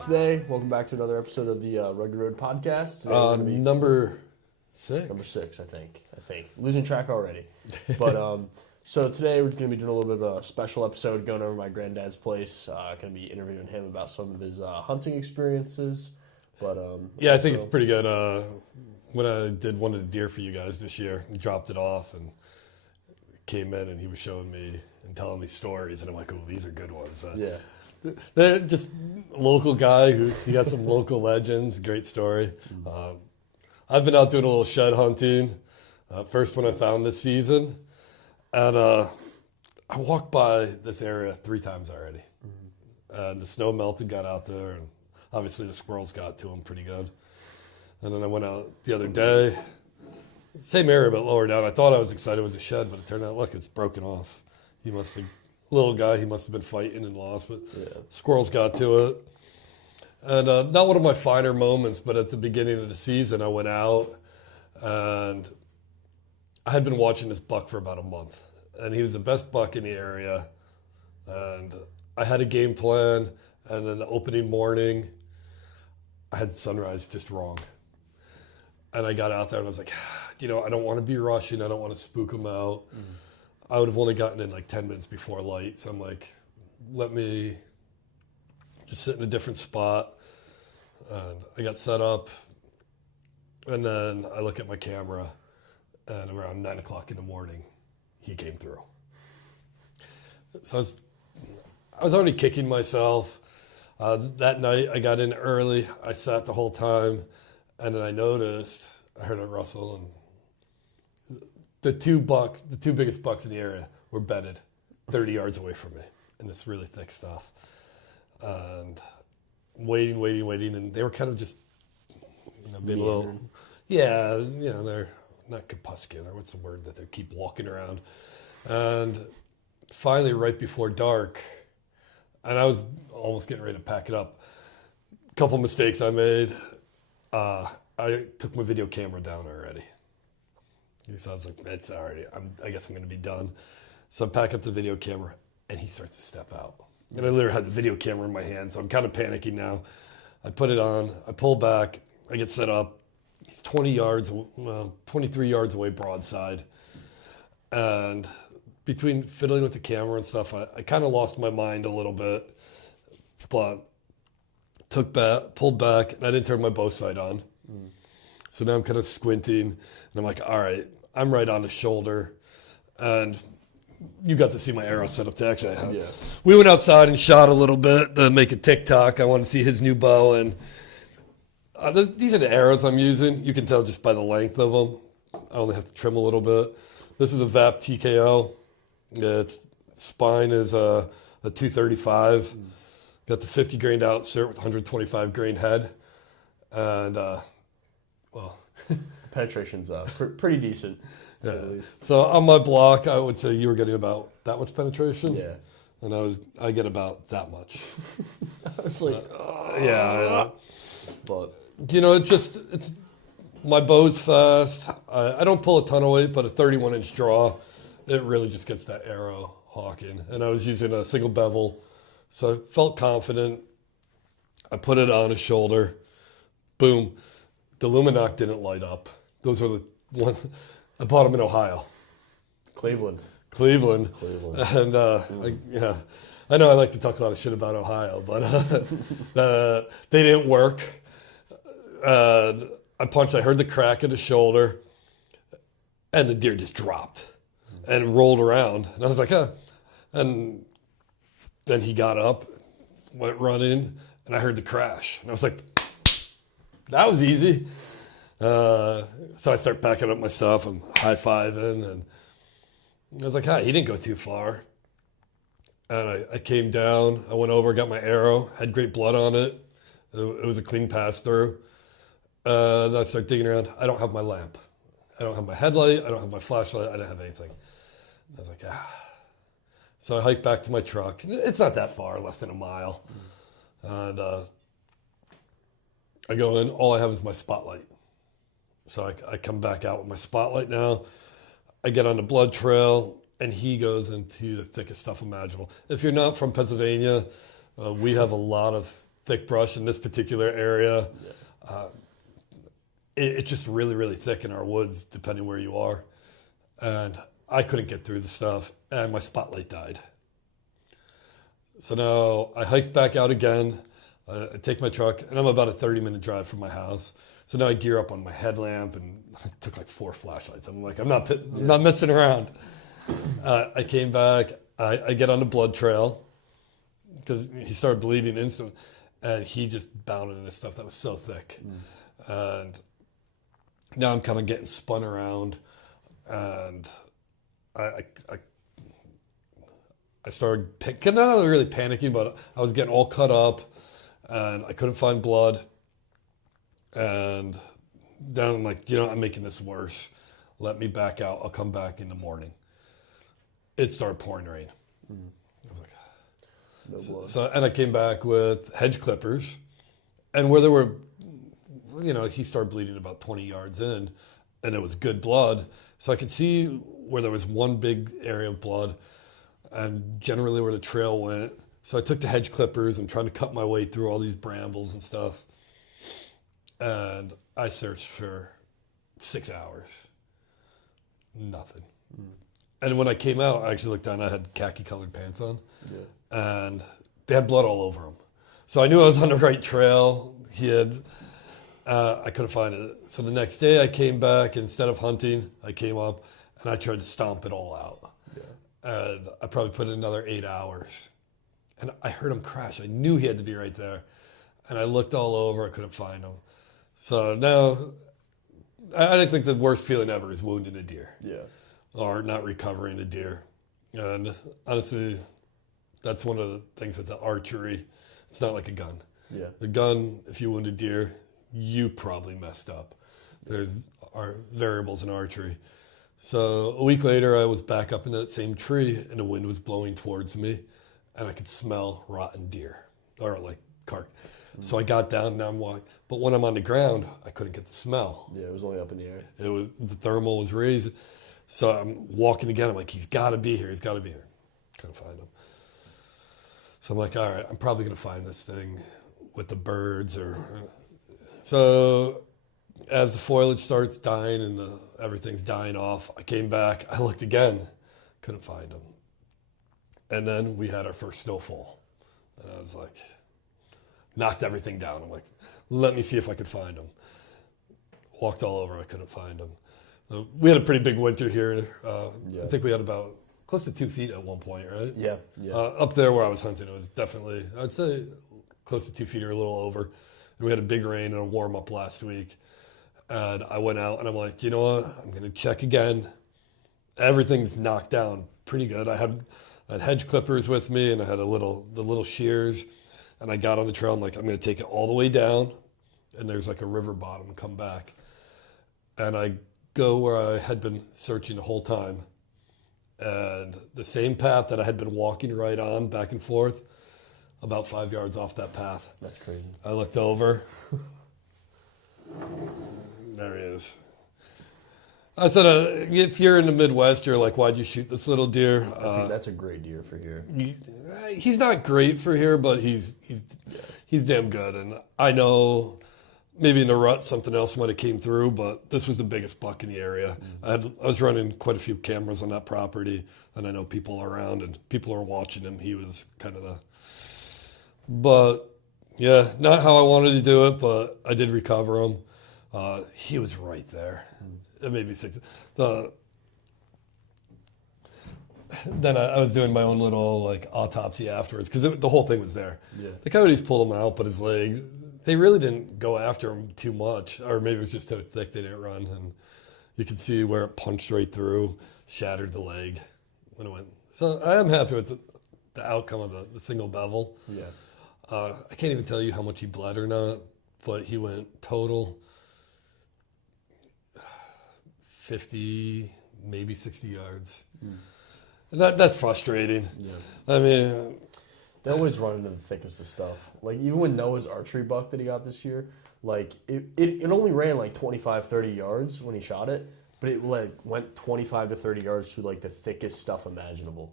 today. Welcome back to another episode of the Rugged Road Podcast. Today Number 6. Number 6, I think. Losing track already. But so today we're going to be doing a little bit of a special episode, going over my granddad's place. Going to be interviewing him about some of his hunting experiences. But yeah, I think it's pretty good. When I did one of the deer for you guys this year, he dropped it off and came in and he was showing me and telling me stories, and I'm like, oh, these are good ones. Yeah. They're just a local guy who he got some local legends. Great story. I've been out doing a little shed hunting. First one I found this season, and I walked by this area 3 times already. And the snow melted, got out there, and obviously the squirrels got to them pretty good. And then I went out the other day, same area but lower down. I thought I was excited it was a shed, but it turned out, look, it's broken off. He must have, little guy, he must have been fighting and lost, but squirrels got to it. And not one of my finer moments, but at the beginning of the season, I went out and I had been watching this buck for about a month. And he was the best buck in the area. And I had a game plan, and then the opening morning, I had sunrise just wrong. And I got out there and I was like, I don't want to be rushing. I don't want to spook him out. I would have only gotten in like 10 minutes before light. So I'm like, let me just sit in a different spot. And I got set up. And then I look at my camera, and around 9 o'clock in the morning, he came through. So I was already kicking myself. That night I got in early. I sat the whole time. And then I noticed, I heard it rustle, and the two biggest bucks in the area were bedded 30 yards away from me in this really thick stuff. And waiting, and they were kind of just, being a little, they're not crepuscular. What's the word that they keep walking around? And finally, right before dark, and I was almost getting ready to pack it up. A couple mistakes I made. I took my video camera down already. So I was like, it's already, I guess I'm going to be done. So I pack up the video camera, and he starts to step out. And I literally had the video camera in my hand, so I'm kind of panicking now. I put it on, I pull back, I get set up. He's 23 yards away broadside. And between fiddling with the camera and stuff, I kind of lost my mind a little bit. But pulled back, and I didn't turn my bow sight on. So now I'm kind of squinting, and I'm like, all right, I'm right on the shoulder. And you got to see my arrow set up to actually. We went outside and shot a little bit to make a TikTok. I wanted to see his new bow, and these are the arrows I'm using. You can tell just by the length of them. I only have to trim a little bit. This is a VAP TKO. Its spine is a 235. Got the 50 grained outsert with 125 grain head. And, penetration's pretty decent. Yeah. So on my block, I would say you were getting about that much penetration. Yeah. And I get about that much. I was like, yeah. But it's my bow's fast. I don't pull a ton of weight, but a 31-inch draw, it really just gets that arrow hawking. And I was using a single bevel. So I felt confident. I put it on his shoulder. Boom. The Luminoc didn't light up. Those were the ones. I bought them in Ohio. Cleveland. And I know I like to talk a lot of shit about Ohio, but they didn't work. I heard the crack in the shoulder, and the deer just dropped and rolled around. And I was like, And then he got up, went running, and I heard the crash. And I was like, that was easy. So I start packing up my stuff. I'm high-fiving, and I was like, he didn't go too far. And I came down. I went over, got my arrow, had great blood on it. It was a clean pass-through. Then I started digging around. I don't have my lamp. I don't have my headlight. I don't have my flashlight. I don't have anything. I was like, So I hiked back to my truck. It's not that far, less than a mile. And I go in. All I have is my spotlight. So I come back out with my spotlight now. I get on the blood trail, and he goes into the thickest stuff imaginable. If you're not from Pennsylvania, we have a lot of thick brush in this particular area. It's just really, really thick in our woods, depending where you are. And I couldn't get through the stuff, and my spotlight died. So now I hiked back out again. I take my truck, and I'm about a 30-minute drive from my house. So now I gear up on my headlamp, and I took like 4 flashlights. I'm like, I'm not messing around. I came back. I get on the blood trail because he started bleeding instantly, and he just bounded into stuff that was so thick. And now I'm kind of getting spun around, and I started not really panicking, but I was getting all cut up, and I couldn't find blood. And then I'm like, I'm making this worse. Let me back out. I'll come back in the morning. It started pouring rain. I was like, No blood. so, and I came back with hedge clippers, and where there were, he started bleeding about 20 yards in, and it was good blood. So I could see where there was one big area of blood, and generally where the trail went. So I took the hedge clippers and tried to cut my way through all these brambles and stuff. And I searched for 6 hours. Nothing. And when I came out, I actually looked down. I had khaki-colored pants on, and they had blood all over them. So I knew I was on the right trail. I couldn't find it. So the next day, I came back. Instead of hunting, I came up, and I tried to stomp it all out. And I probably put in another 8 hours. And I heard him crash. I knew he had to be right there. And I looked all over. I couldn't find him. So now, I think the worst feeling ever is wounding a deer. Or not recovering a deer. And honestly, that's one of the things with the archery. It's not like a gun. The gun, if you wound a deer, you probably messed up. There's variables in archery. So a week later, I was back up in that same tree, and the wind was blowing towards me, and I could smell rotten deer, or like carcass. So I got down, and now I'm walking. But when I'm on the ground, I couldn't get the smell. It was only up in the air. The thermal was raised. So I'm walking again. I'm like, he's got to be here. He's got to be here. Couldn't find him. So I'm like, all right, I'm probably going to find this thing with the birds. So as the foliage starts dying and everything's dying off, I came back. I looked again. Couldn't find him. And then we had our first snowfall. And I was like, knocked everything down. I'm like, let me see if I could find him. Walked all over. I couldn't find him. We had a pretty big winter here. I think we had about close to 2 feet at one point, right? Yeah. Up there where I was hunting, it was definitely, I'd say, close to 2 feet or a little over. And we had a big rain and a warm up last week. And I went out and I'm like, you know what? I'm going to check again. Everything's knocked down pretty good. I had hedge clippers with me, and I had the little shears. And I got on the trail. I'm like, I'm going to take it all the way down. And there's like a river bottom, come back. And I go where I had been searching the whole time. And the same path that I had been walking right on, back and forth, about 5 yards off that path. That's crazy. I looked over. There he is. I said, if you're in the Midwest, you're like, why'd you shoot this little deer? That's a great deer for here. He's not great for here, but he's damn good. And I know maybe in the rut something else might have came through, but this was the biggest buck in the area. I was running quite a few cameras on that property, and I know people around, and people are watching him. He was kind of but yeah, not how I wanted to do it, but I did recover him. He was right there. It made me sick. Then I was doing my own little like autopsy afterwards because the whole thing was there. The coyotes pulled him out, but his legs, they really didn't go after him too much, or maybe it was just too thick, they didn't run. And you could see where it punched right through, shattered the leg when it went. So I am happy with the outcome of the single bevel. I can't even tell you how much he bled or not, but he went total 50, maybe 60 yards. And that's frustrating. I mean, they always run into the thickest of stuff. Like, even with Noah's archery buck that he got this year, like, it only ran like 25, 30 yards when he shot it, but it like went 25 to 30 yards through like the thickest stuff imaginable.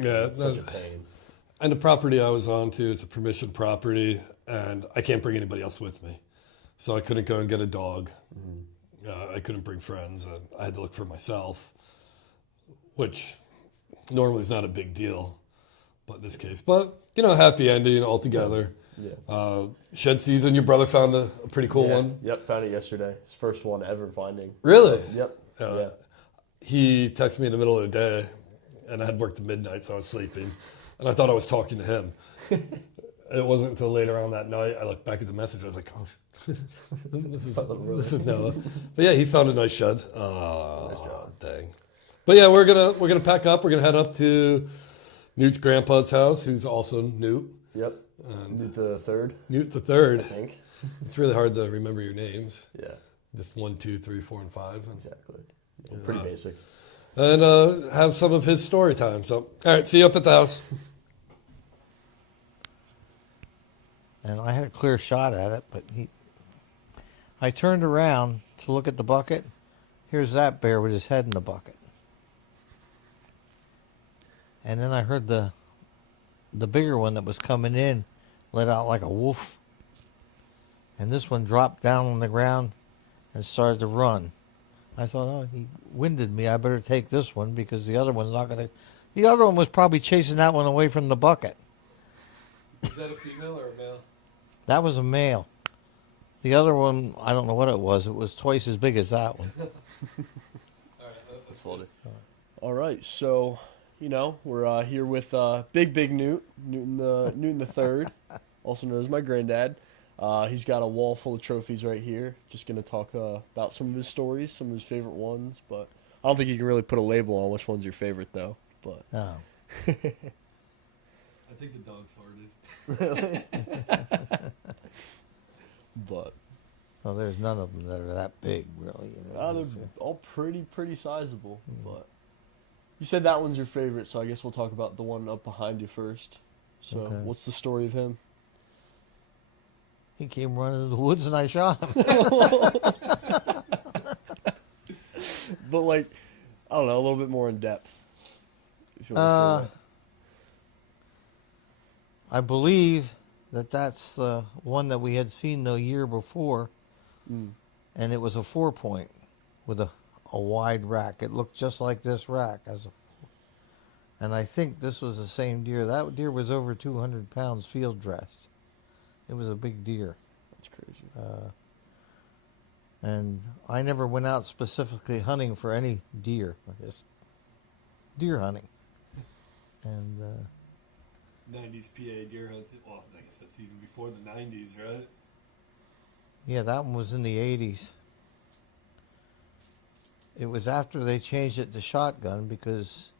Yeah, it's such a pain. And the property I was on to, it's a permission property, and I can't bring anybody else with me. So I couldn't go and get a dog. I couldn't bring friends. I had to look for myself, which normally is not a big deal, but in this case. But, happy ending altogether. Yeah. Shed season, your brother found a pretty cool one. Yep, found it yesterday. His first one ever finding. Really? Yep. Yeah. He texted me in the middle of the day, and I had worked at midnight, so I was sleeping, and I thought I was talking to him. It wasn't until later on that night I looked back at the message. I was like, "Oh, this is Noah." But yeah, he found a nice shed. Oh, dang! But yeah, we're gonna pack up. We're gonna head up to Newt's grandpa's house, who's also Newt. Yep. Newt the third. Newt the third. I think. It's really hard to remember your names. Yeah. Just 1, 2, 3, 4, and 5. Exactly. Yeah, pretty basic. And have some of his story time. So, all right, see you up at the house. And I had a clear shot at it, but I turned around to look at the bucket. Here's that bear with his head in the bucket. And then I heard the bigger one that was coming in let out like a wolf. And this one dropped down on the ground and started to run. I thought, oh, he winded me. I better take this one because the other one's not going to. The other one was probably chasing that one away from the bucket. Is that a female or a male? That was a male. The other one, I don't know what it was. It was twice as big as that one. All right, That's funny. All right, so we're here with Big Newt, Newton the third, also known as my granddad. He's got a wall full of trophies right here. Just gonna talk about some of his stories, some of his favorite ones. But I don't think you can really put a label on which one's your favorite, though. But Oh. I think the dog farted. really, but Well, there's none of them that are that big, really. they're all pretty sizable. But you said that one's your favorite, so I guess we'll talk about the one up behind you first. So, Okay. what's the story of him? He came running into the woods and I shot him. But I don't know, a little bit more in depth. If you want to say that. I believe that's the one that we had seen the year before, and it was a 4-point with a wide rack. It looked just like this rack and I think this was the same deer. That deer was over 200 pounds field dressed. It was a big deer. That's crazy. And I never went out specifically hunting for any deer. Just deer hunting. And 90s PA deer hunting. Well, I guess that's even before the 90s, right? yeah, that one was in the 80s. It was after they changed it to shotgun because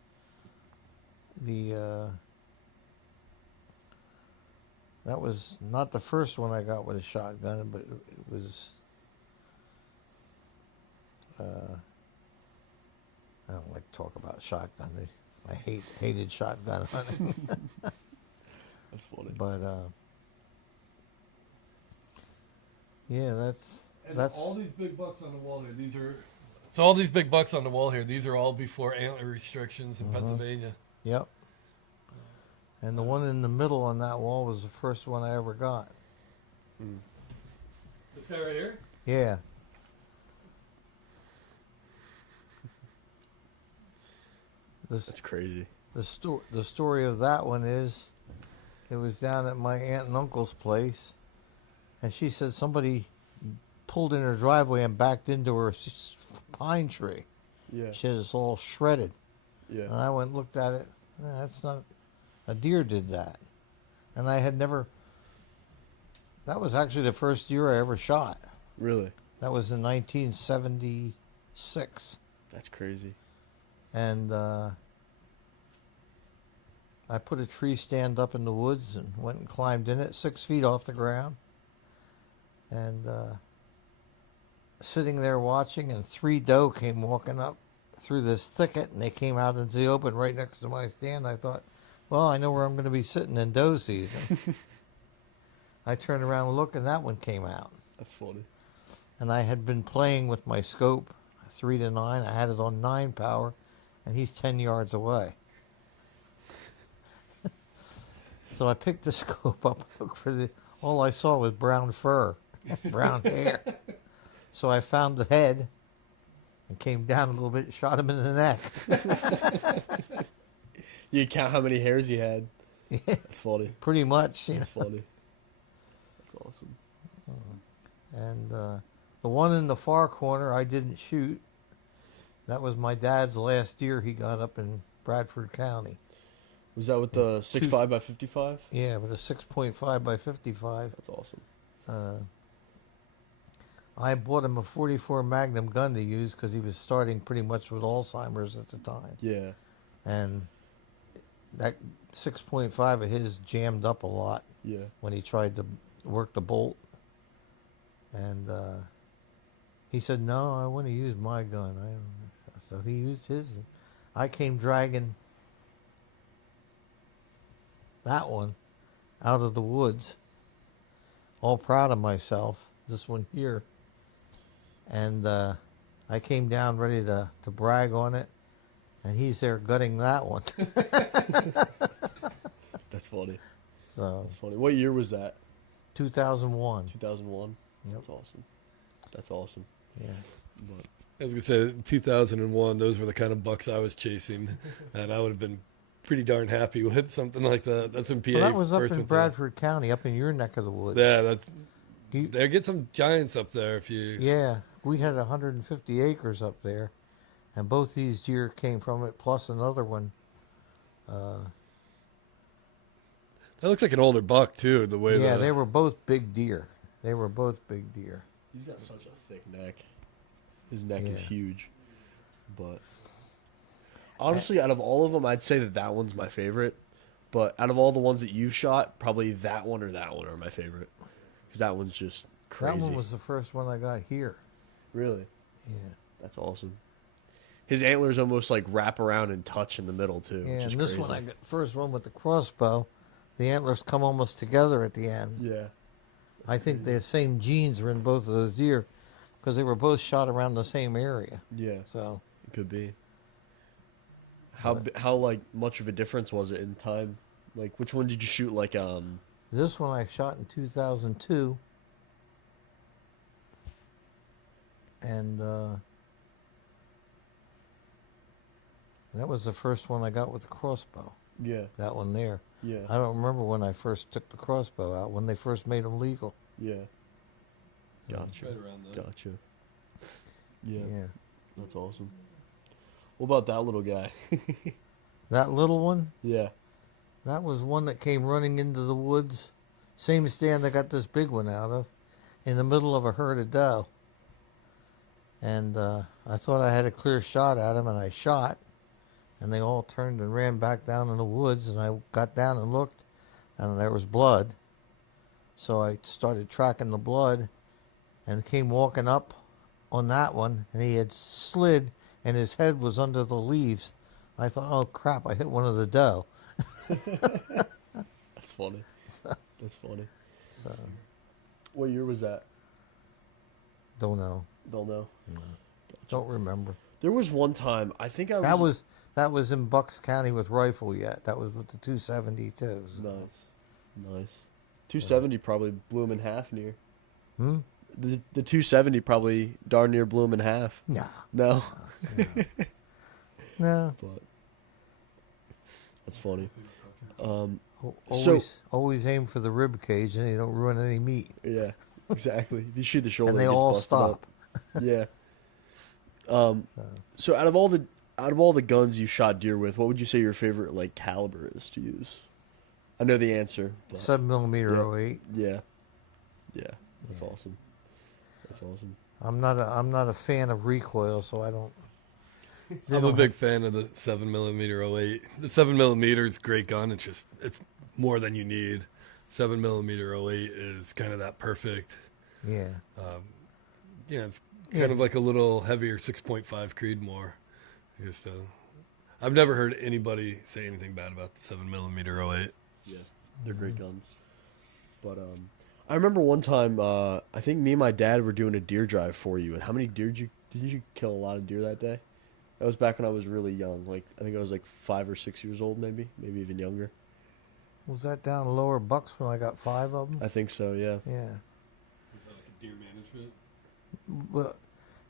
that was not the first one I got with a shotgun, but it was. I don't like to talk about shotgun. I hated shotgun hunting. That's funny. But yeah, that's all these big bucks on the wall here. So all these big bucks on the wall here. These are all before antler restrictions in Pennsylvania. Yep. And the one in the middle on that wall was the first one I ever got. This guy right here. Yeah. That's crazy. The story of that one is, it was down at my aunt and uncle's place, and she said somebody pulled in her driveway and backed into her pine tree. Yeah. She said it's all shredded. Yeah. And I went and looked at it. That's not, a deer did that. And I had never, that was actually the first deer I ever shot. Really? That was in 1976. That's crazy. And I put a tree stand up in the woods and went and climbed in it, 6 feet off the ground. And sitting there watching, and 3 doe came walking up through this thicket, and they came out into the open right next to my stand. I thought, well, I know where I'm going to be sitting in doe season. I turned around and looked, and that one came out. That's funny. And I had been playing with my scope, 3 to 9. I had it on 9 power, and he's 10 yards away. So I picked the scope up, looked for All I saw was brown fur, brown hair. So I found the head and came down a little bit, shot him in the neck. You count how many hairs you had. That's funny. Pretty much, That's funny. That's awesome. And the one in the far corner I didn't shoot. That was my dad's last deer he got up in Bradford County. Was that with the 6.5 by 55? Yeah, with a 6.5 by 55. That's awesome. I bought him a 44 Magnum gun to use because he was starting pretty much with Alzheimer's at the time. Yeah. And that 6.5 of his jammed up a lot Yeah. when he tried to work the bolt. And he said, no, I want to use my gun. So he used his. I came dragging that one out of the woods, all proud of myself, this one here. And I came down ready to brag on it, and he's there gutting that one. That's funny. So That's funny. What year was that? 2001. 2001? Yep. That's awesome. That's awesome. Yeah. But I was gonna say 2001. Those were the kind of bucks I was chasing, and I would have been pretty darn happy with something like that. That's when PA Well, that was up first in went Bradford County, up in your neck of the woods. Yeah, that's. You- They get some giants up there if you. Yeah, we had 150 acres up there, and both these deer came from it, plus another one. That looks like an older buck too. The way. Yeah, they were both big deer. They were both big deer. he's got such a thick neck. His neck is Yeah. huge. But honestly, out of all of them, I'd say that one's my favorite. But out of all the ones that you've shot, probably that one or that one are my favorite. Because that one's just crazy. That one was the first one I got here. Really? Yeah. That's awesome. His antlers almost like wrap around and touch in the middle too. Yeah, which is and this crazy. one I got first one with the crossbow. The antlers come almost together at the end. Yeah. I think the same genes were in both of those deer because they were both shot around the same area. Yeah. So It could be. How like much of a difference was it in time? Like which one did you shoot? Like this one I shot in 2002, and that was the first one I got with the crossbow. yeah, That one there. yeah, I don't remember when I first took the crossbow out. When they first made them legal. yeah. Gotcha. Right around there. Gotcha. Yeah, Yeah. that's awesome. What about that little guy? That little one. Yeah. That was one that came running into the woods. Same stand I got this big one out of, in the middle of a herd of doe. And I thought I had a clear shot at him, and I shot. And they all turned and ran back down in the woods, and I got down and looked, and there was blood. So I started tracking the blood and came walking up on that one, and he had slid, and his head was under the leaves. I thought, oh, crap, I hit one of the doe. That's funny. That's funny. So, What year was that? don't know. Don't know. Don't remember. There was one time I think I was. That was in Bucks County with rifle yet. That was with the 272s. Nice. 270 probably blew him in half near. Hmm? The 270 probably darn near blew him in half. Nah. No. No. But that's funny. Always aim for the rib cage, and you don't ruin any meat. Yeah, exactly. If you shoot the shoulder, And they it gets all busted stop. up. Yeah. So out of all the guns you shot deer with, what would you say your favorite like caliber is to use? I know the answer. But 7mm 08. yeah. That's awesome. That's awesome. I'm not a fan of recoil, so I don't. I'm a big fan of the 7mm 08. The 7mm is a great gun. It's more than you need. 7mm 08 is kind of that perfect. Yeah. It's kind of like a little heavier 6.5 Creedmoor. Just, I've never heard anybody say anything bad about the 7mm 08. Yeah, they're great guns. But I remember one time I think me and my dad were doing a deer drive for you. And how many deer did you kill? A lot of deer that day? That was back when I was really young. Like I think I was like 5 or 6 years old, maybe even younger. Was that down Lower Bucks when I got 5 of them? I think so. Yeah. Yeah. Is that like a deer management? Well,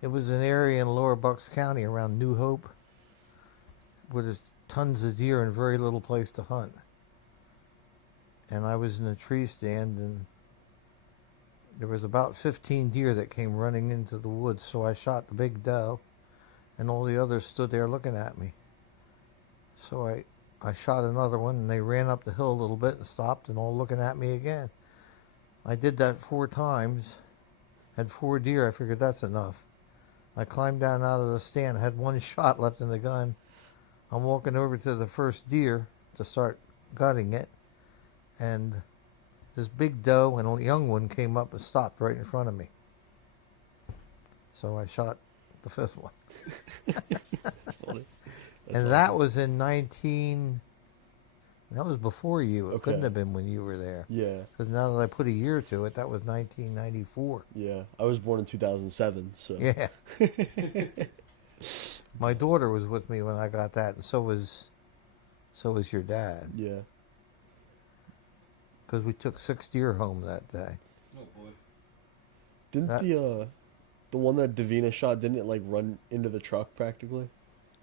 it was an area in Lower Bucks County around New Hope where there's tons of deer and very little place to hunt. And I was in a tree stand, and there was about 15 deer that came running into the woods, so I shot the big doe, and all the others stood there looking at me. So I shot another one, and they ran up the hill a little bit and stopped and all looking at me again. I did that 4 times, had 4 deer. I figured that's enough. I climbed down out of the stand, had 1 shot left in the gun. I'm walking over to the first deer to start gutting it, and this big doe and a young one came up and stopped right in front of me. So I shot the 5th one. That's funny. And that was in that was before you. It Okay. couldn't have been when you were there. Yeah. Because now that I put a year to it, that was 1994. Yeah. I was born in 2007, so. Yeah. My daughter was with me when I got that, and so was your dad. Yeah. Because we took 6 deer home that day. Oh boy. Didn't That- the one that Davina shot, didn't it like run into the truck practically?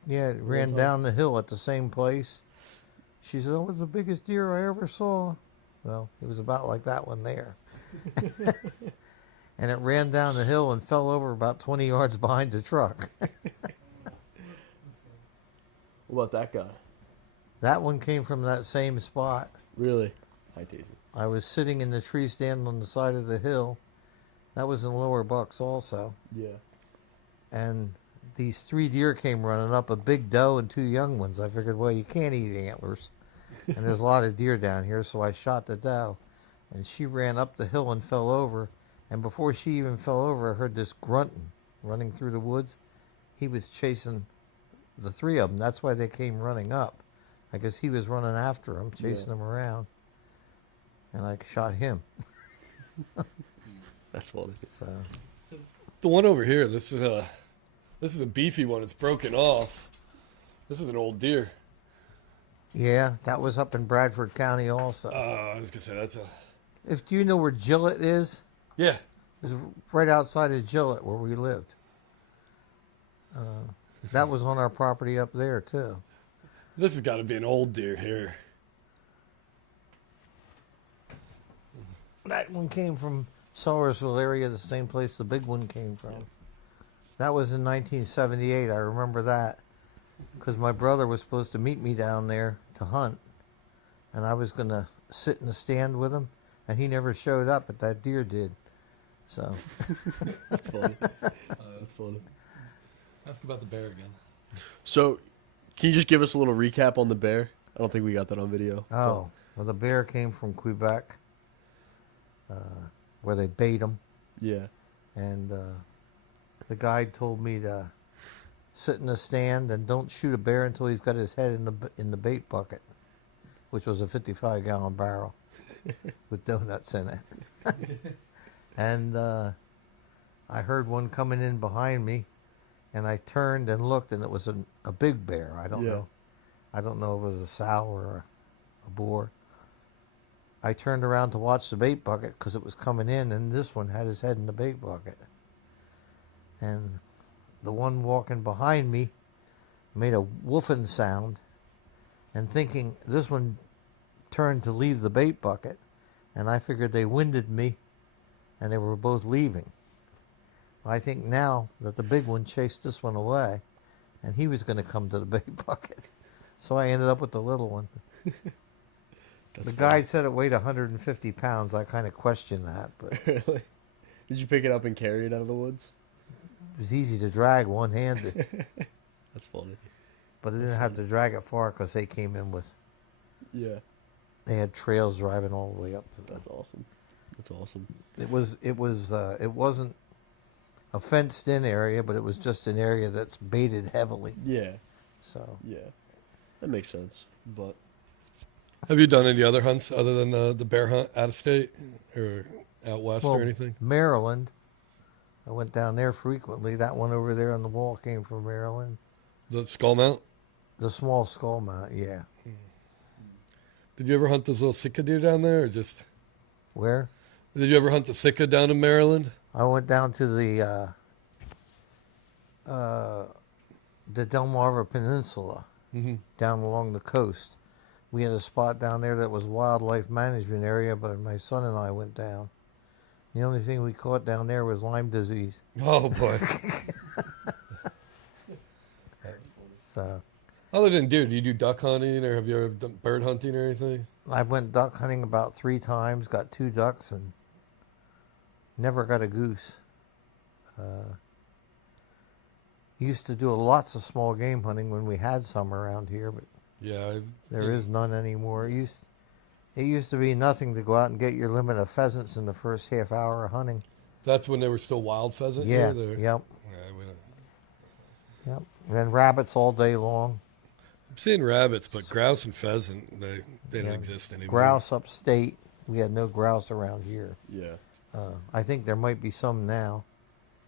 Yeah, it ran time? down the hill at the same place. She said, "That was the biggest deer I ever saw." Well, it was about like that one there. And it ran down the hill and fell over about 20 yards behind the truck. What about that guy? That one came from that same spot. Really? Hi, Daisy. I was sitting in the tree stand on the side of the hill. That was in Lower Bucks also. Yeah. And these 3 deer came running up, a big doe and 2 young ones. I figured, well, you can't eat antlers. And there's a lot of deer down here, so I shot the doe. And she ran up the hill and fell over. And before she even fell over, I heard this grunting running through the woods. He was chasing the 3 of them. That's why they came running up. I guess he was running after them, chasing them around. And I shot him. That's funny. So The one over here, this is a beefy one. It's broken off. This is an old deer. yeah, that was up in Bradford County also. I was gonna say that's a Do you know where Gillett is? yeah. It was right outside of Gillett where we lived. That was on our property up there too. This has got to be an old deer here. That one came from Sellersville area, the same place the big one came from. That was in 1978. I remember that because my brother was supposed to meet me down there to hunt, and I was going to sit in the stand with him, and he never showed up, but that deer did. So That's funny. That's funny. Ask about the bear again. So, can you just give us a little recap on the bear? I don't think we got that on video. oh, well, the bear came from Quebec, where they bait him. Yeah. And the guide told me to sit in the stand and don't shoot a bear until he's got his head in the bait bucket, which was a 55-gallon barrel with donuts in it. And I heard one coming in behind me, and I turned and looked, and it was a big bear. I don't Yeah. know. I don't know if it was a sow or a boar. I turned around to watch the bait bucket because it was coming in, and this one had his head in the bait bucket. And the one walking behind me made a woofing sound, and thinking this one turned to leave the bait bucket, and I figured they winded me, and they were both leaving. I think now that the big one chased this one away, and he was going to come to the bait bucket. So I ended up with the little one. That's The funny. guide said it weighed 150 pounds. I kind of questioned that, but it Really? Did you pick it up and carry it out of the woods? was easy to drag one-handed. That's funny. But I didn't have to drag it far because they came in with, Yeah. they had trails driving all the way up to That's awesome. That's awesome. It wasn't a fenced-in area, but it was just an area that's baited heavily. Yeah. So Yeah. That makes sense. But Have you done any other hunts other than the bear hunt out of state or out west well, or anything? Maryland, I went down there frequently. That one over there on the wall came from Maryland. The skull mount? The small skull mount, yeah. Did you ever hunt those little Sitka deer down there, or just? Where? Did you ever hunt the Sitka down in Maryland? I went down to the Delmarva Peninsula, down along the coast. We had a spot down there that was wildlife management area, but my son and I went down. The only thing we caught down there was Lyme disease. Oh boy. So Other than deer, do you do duck hunting, or have you ever done bird hunting or anything? I went duck hunting about 3 times, got 2 ducks, and never got a goose. Used to do lots of small game hunting when we had some around here, but Yeah. there is none anymore. It used to be nothing to go out and get your limit of pheasants in the first half hour of hunting. That's when they were still wild pheasant. Yeah, here? yep, Yeah, we don't. yep. And then rabbits all day long. I'm seeing rabbits, but grouse and pheasant, they don't Yeah. exist anymore. Grouse upstate, we had no grouse around here. Yeah. I think there might be some now,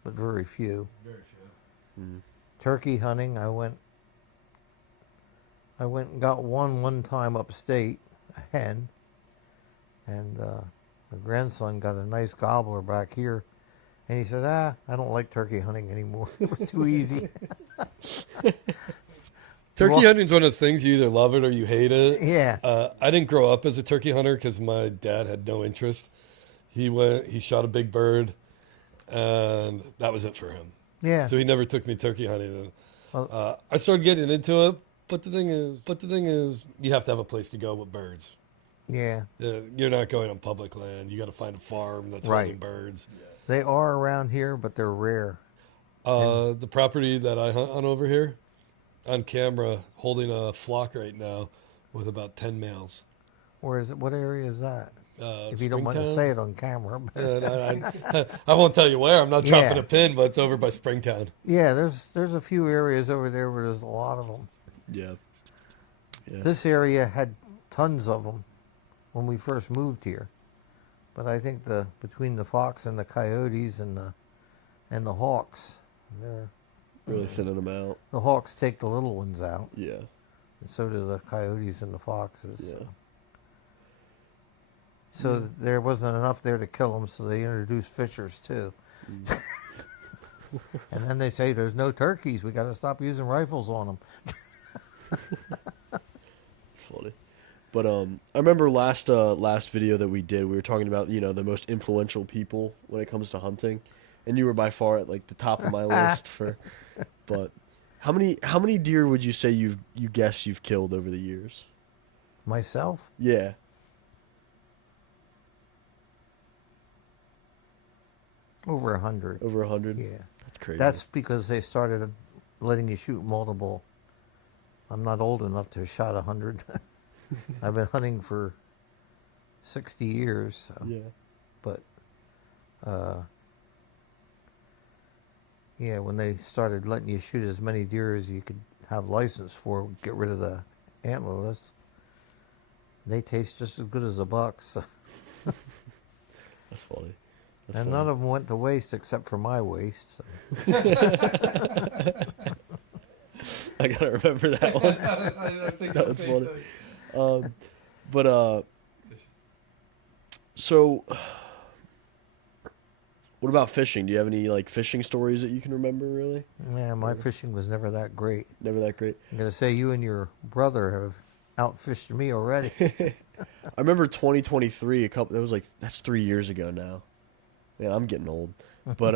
but very few. Very few. Turkey hunting, I went and got one time upstate, a hen, and my grandson got a nice gobbler back here, and he said, I don't like turkey hunting anymore. It was too easy. Turkey hunting's one of those things, you either love it or you hate it. Yeah. I didn't grow up as a turkey hunter because my dad had no interest. He shot a big bird, and that was it for him. Yeah. So he never took me turkey hunting. And, I started getting into it, but the thing is, you have to have a place to go with birds. Yeah. You're not going on public land. You got to find a farm that's Right. holding birds. They are around here, but they're rare. The property that I hunt on over here, on camera, holding a flock right now with about 10 males. Where is it? What area is that? If you don't mind to Springtown? say it on camera. And I won't tell you where. I'm not dropping Yeah. a pin, but it's over by Springtown. Yeah, there's a few areas over there where there's a lot of them. Yeah. Yeah. This area had tons of them when we first moved here, but I think between the fox and the coyotes and the hawks, they're Really thinning them out. the hawks take the little ones out, Yeah. and so do the coyotes and the foxes. Yeah. So there wasn't enough there to kill them, so they introduced fishers too. And then they say there's no turkeys. We got to stop using rifles on them. It's funny. But I remember last video that we did, we were talking about, the most influential people when it comes to hunting, and you were by far at like the top of my list for. But how many deer would you say you guess you've killed over the years? Myself, Yeah. over 100. Over 100? Yeah. That's crazy. That's because they started letting you shoot multiple. I'm not old enough to have shot 100. I've been hunting for 60 years. So. Yeah. But, yeah, when they started letting you shoot as many deer as you could have license for, get rid of the antlerless, they taste just as good as a buck. So. That's funny. And none of them went to waste except for my waste. So. I gotta remember that one. That's funny. So, what about fishing? Do you have any like fishing stories that you can remember? Really? Yeah, my fishing was never that great. Never that great. I'm gonna say you and your brother have outfished me already. I remember 2023. That's 3 years ago now. Yeah, I'm getting old. But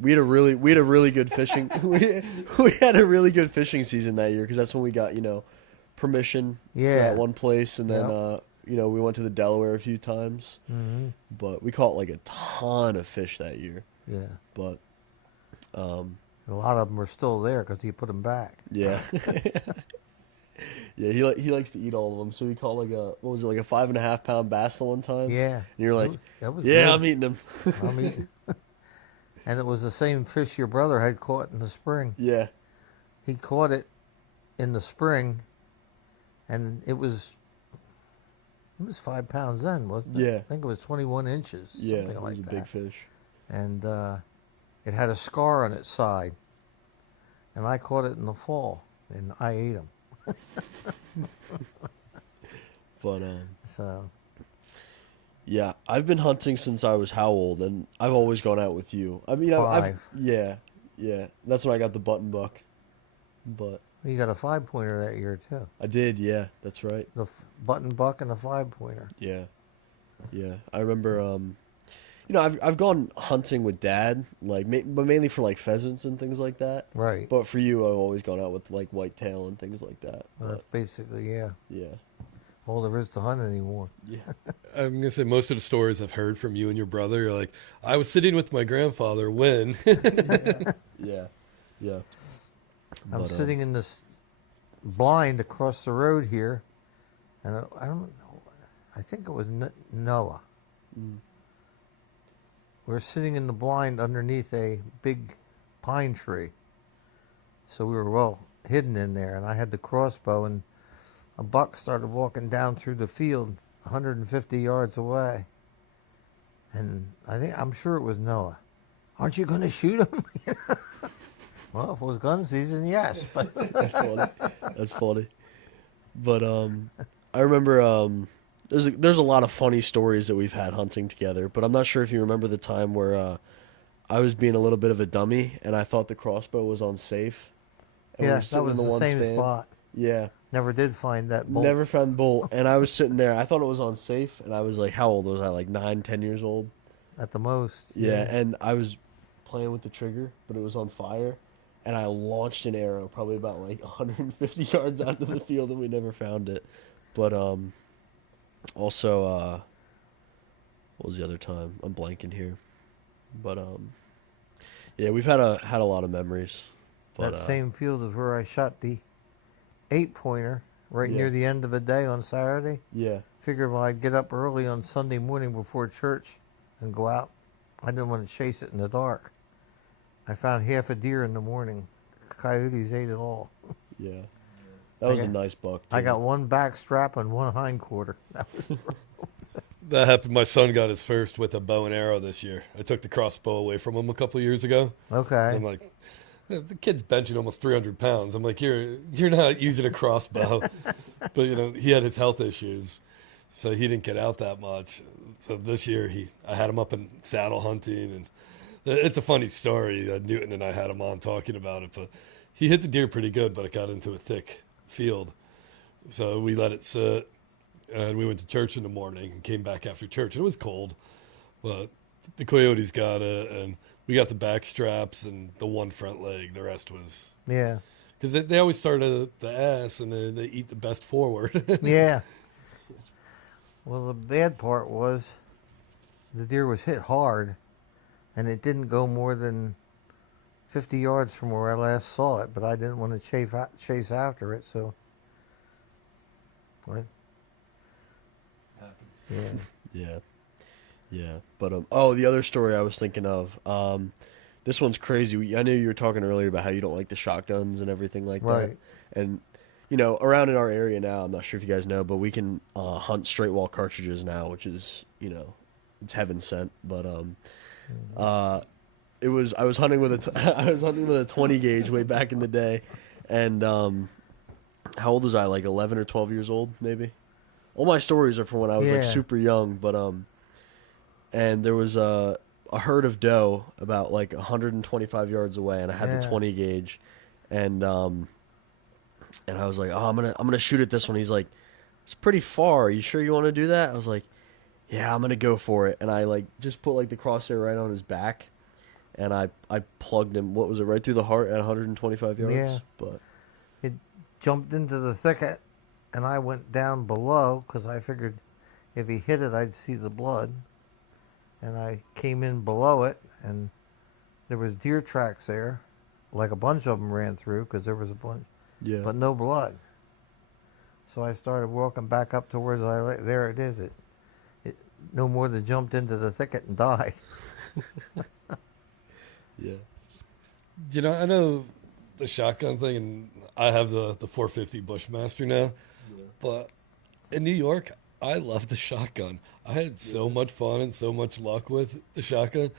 we had a really good fishing. we had a really good fishing season that year because that's when we got permission for Yeah. that one place, and then we went to the Delaware a few times. Mm-hmm. But we caught like a ton of fish that year. Yeah, But a lot of them are still there because you put them back. yeah. Yeah, he likes to eat all of them. So he caught like a 5.5 pound bass the one time. Yeah, And you're like, that was yeah, good. I'm eating them. I'm eating. And it was the same fish your brother had caught in the spring. Yeah. He caught it in the spring, and it was 5 pounds then, wasn't it? Yeah. I think it was 21 inches. Yeah, something it like was a that. big fish. And it had a scar on its side, and I caught it in the fall, and I ate him. But So yeah, I've been hunting since I was how old, and I've always gone out with you. I mean, I've 5. yeah, yeah. That's when I got the button buck. But You got a 5-pointer that year too. I did, yeah. That's right. The button buck and the 5-pointer. Yeah, yeah. I remember. I've gone hunting with Dad, like, but mainly for like pheasants and things like that. Right. But for you, I've always gone out with like whitetail and things like that. Well, that's basically, yeah, Yeah, all there is to hunt anymore. yeah, I'm going to say most of the stories I've heard from you and your brother, you're like, I was sitting with my grandfather when. yeah, yeah. I'm But, sitting in this blind across the road here, and I don't know. I think it was Noah. We're sitting in the blind underneath a big pine tree, so we were well hidden in there. And I had the crossbow, and a buck started walking down through the field, 150 yards away. And I'm sure it was Noah. Aren't you going to shoot him? Well, if it was gun season, yes. But That's funny. That's funny. But I remember there's a lot of funny stories that we've had hunting together. But I'm not sure if you remember the time where I was being a little bit of a dummy and I thought the crossbow was on safe. And we were yes, that sitting was in the one same stand. spot. Yeah. Never did find that bolt. Never found the bolt. And I was sitting there. I thought it was on safe. And I was like, how old was I? Like 9, 10 years old? At the most. Yeah. And I was playing with the trigger, but it was on fire. And I launched an arrow probably about like 150 yards out of the field, and we never found it. But also, what was the other time? I'm blanking here. But yeah, we've had a lot of memories. But, That same field is where I shot the 8-pointer right near Yeah. the end of the day on Saturday. Yeah, Figured well, I'd get up early on Sunday morning before church and go out. I didn't want to chase it in the dark. I found half a deer in the morning. Coyotes ate it all. yeah. That was a got- nice buck. I too. got one back strap and one hind quarter. That was That happened. My son got his first with a bow and arrow this year. I took the crossbow away from him a couple of years ago. okay. I'm like, the kid's benching almost 300 pounds. I'm like, you're not using a crossbow. But, he had his health issues, so he didn't get out that much. So this year, I had him up in saddle hunting, and it's a funny story. Newton and I had him on talking about it, but he hit the deer pretty good, but it got into a thick field. So we let it sit, and we went to church in the morning and came back after church. It was cold, but the coyotes got it, and we got the back straps and the one front leg. The rest was... Yeah. Because they always start at the ass, and then they eat the best forward. Yeah. Well, the bad part was the deer was hit hard, and it didn't go more than 50 yards from where I last saw it, but I didn't want to chase after it, so. What? Yeah. Yeah, yeah. But the other story I was thinking of. This one's crazy. I knew you were talking earlier about how you don't like the shotguns and everything like Right. that. And around in our area now, I'm not sure if you guys know, but we can hunt straight wall cartridges now, which is it's heaven sent. But I was hunting with a 20 gauge way back in the day, and how old was I? Like 11 or 12 years old, maybe. All my stories are from when I was like Yeah. super young, but and there was a herd of doe about like 125 yards away, and I had the Yeah. 20 gauge, and I was like, oh, I'm gonna shoot at this one. He's like, it's pretty far. Are you sure you want to do that? I was like, yeah, I'm gonna go for it. And I like just put like the crosshair right on his back, and I plugged him. What was it? Right through the heart at 125 yards. Yeah. But It jumped into the thicket, and I went down below because I figured if he hit it, I'd see the blood. And I came in below it, and there was deer tracks there, like a bunch of them ran through because there was a bunch, yeah, but no blood. So I started walking back up towards there it is. It no more than jumped into the thicket and died. yeah, I know the shotgun thing, and I have the 450 Bushmaster now, but in New York, I love the shotgun. I had so much fun and so much luck with the shotgun.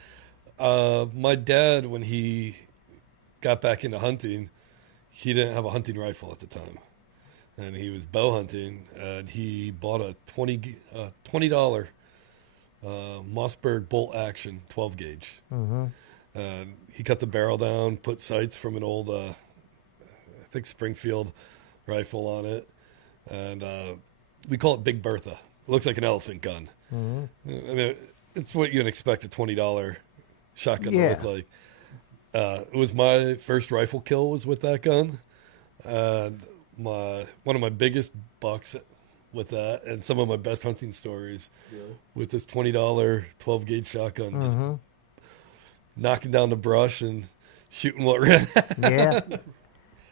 My dad, when he got back into hunting, he didn't have a hunting rifle at the time. and he was bow hunting, and he bought a $20 Mossberg bolt action 12 gauge. Mm-hmm. And he cut the barrel down, put sights from an old, I think Springfield rifle on it, and we call it Big Bertha. It looks like an elephant gun. Mm-hmm. I mean, it's what you'd expect a $20 shotgun to look like. It was my first rifle kill was with that gun, and one of my biggest bucks with that, and some of my best hunting stories with this $20 12 gauge shotgun, just knocking down the brush and shooting what ran. Yeah.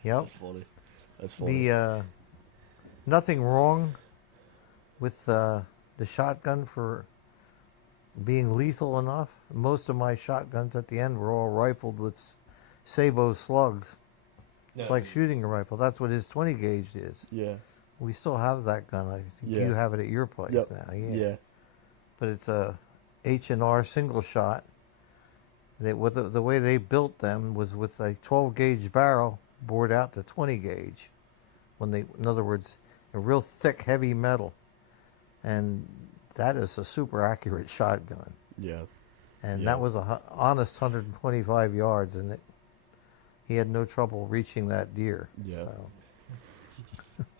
Yep. That's funny. That's funny. Nothing wrong with the shotgun for being lethal enough. Most of my shotguns at the end were all rifled with sabot slugs. It's like shooting a rifle. That's what his 20 gauge is. Yeah. We still have that gun. I think you have it at your place now. Yeah. But it's a H&R single shot. The way they built them was with a 12 gauge barrel bored out to 20 gauge. In other words, a real thick, heavy metal. And that is a super accurate shotgun. Yeah. And that was a honest 125 yards, and he had no trouble reaching that deer. Yeah.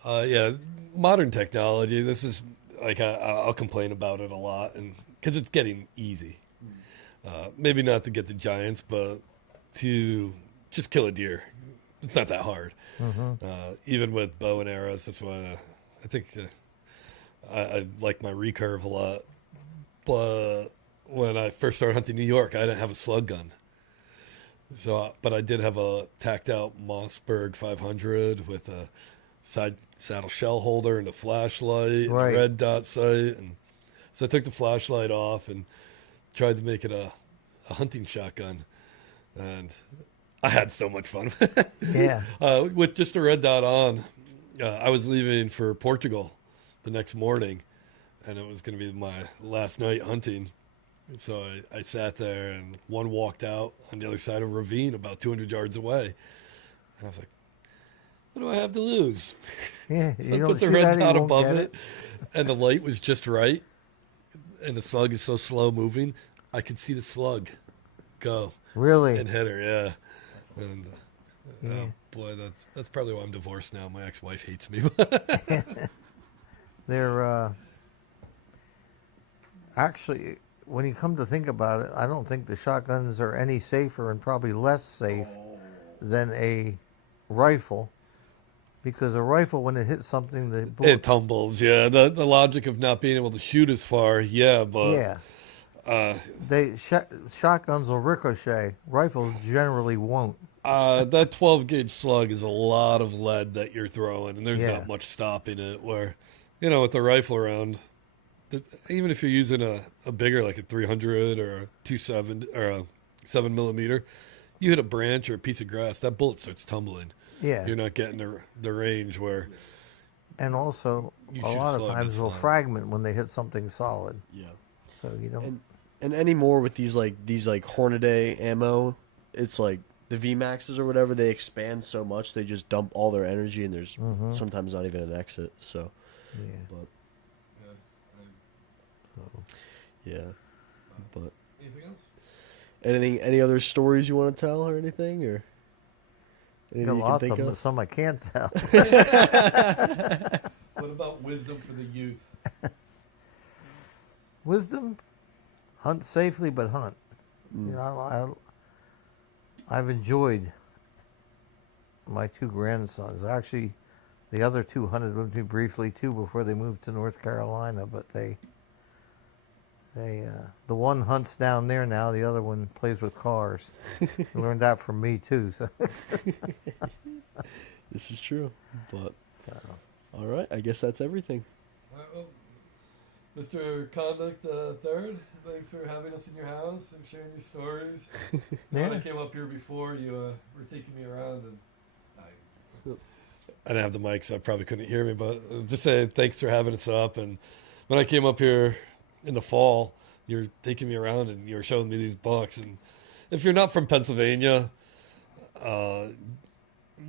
So. Modern technology. This is like I'll complain about it a lot, and because it's getting easy. Maybe not to get the giants, but to just kill a deer. It's not that hard. Even with bow and arrows, that's why I think I like my recurve a lot. But when I first started hunting New York, I didn't have a slug gun. So, but I did have a tacked out Mossberg 500 with a side saddle shell holder and a flashlight, and a red dot sight, and so I took the flashlight off and tried to make it a hunting shotgun, and I had so much fun. With just a red dot on. I was leaving for Portugal the next morning, and it was going to be my last night hunting. So I sat there, and one walked out on the other side of a ravine about 200 yards away. And I was like, what do I have to lose? Yeah, so I put the red dot above it, and the light was just right. And the slug is so slow moving, I could see the slug go. Really? And hit her, yeah. And oh boy, that's probably why I'm divorced now. My ex-wife hates me. They're actually, when you come to think about it, I don't think the shotguns are any safer and probably less safe than a rifle. Because a rifle, when it hits something, it tumbles. Yeah, the logic of not being able to shoot as far. Yeah, but shotguns will ricochet. Rifles generally won't. That 12 gauge slug is a lot of lead that you're throwing, and there's not much stopping it. Where, with the rifle round, even if you're using a bigger, like a 300 or a 270 or a 7mm, you hit a branch or a piece of grass, that bullet starts tumbling. Yeah. You're not getting the range where. And also, a lot of times they'll fragment when they hit something solid. Yeah. So you don't. And anymore with these Hornady ammo, it's like the VMAXs or whatever, they expand so much they just dump all their energy, and there's sometimes not even an exit. So. Yeah. But. Anything else? Any other stories you want to tell or anything, or? Got lots of them, some I can't tell. What about wisdom for the youth? Wisdom? Hunt safely, but hunt. I've enjoyed my two grandsons. Actually, the other two hunted with me briefly too before they moved to North Carolina, but the one hunts down there now. The other one plays with cars. Learned that from me too. So. This is true. But all right, I guess that's everything. All right, well, Mr. Conduct Third, thanks for having us in your house and sharing your stories. When I came up here before, you were taking me around, and I didn't have the mic, so I probably couldn't hear me. But just saying thanks for having us up. And when I came up here in the fall, you're taking me around and you're showing me these bucks. And if you're not from Pennsylvania,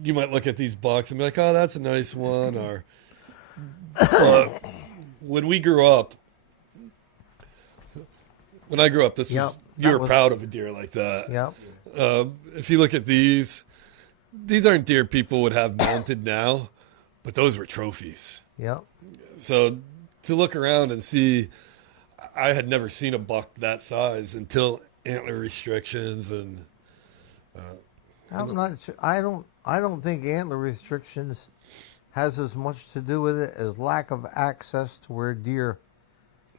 you might look at these bucks and be like, oh, that's a nice one. Or but when we grew up, when I grew up, this Yep, was you that were proud of a deer like that. Yep. If you look at these aren't deer people would have mounted now, but those were trophies. Yep. So to look around and see, I had never seen a buck that size until antler restrictions and. I'm not. I don't think antler restrictions has as much to do with it as lack of access to where deer.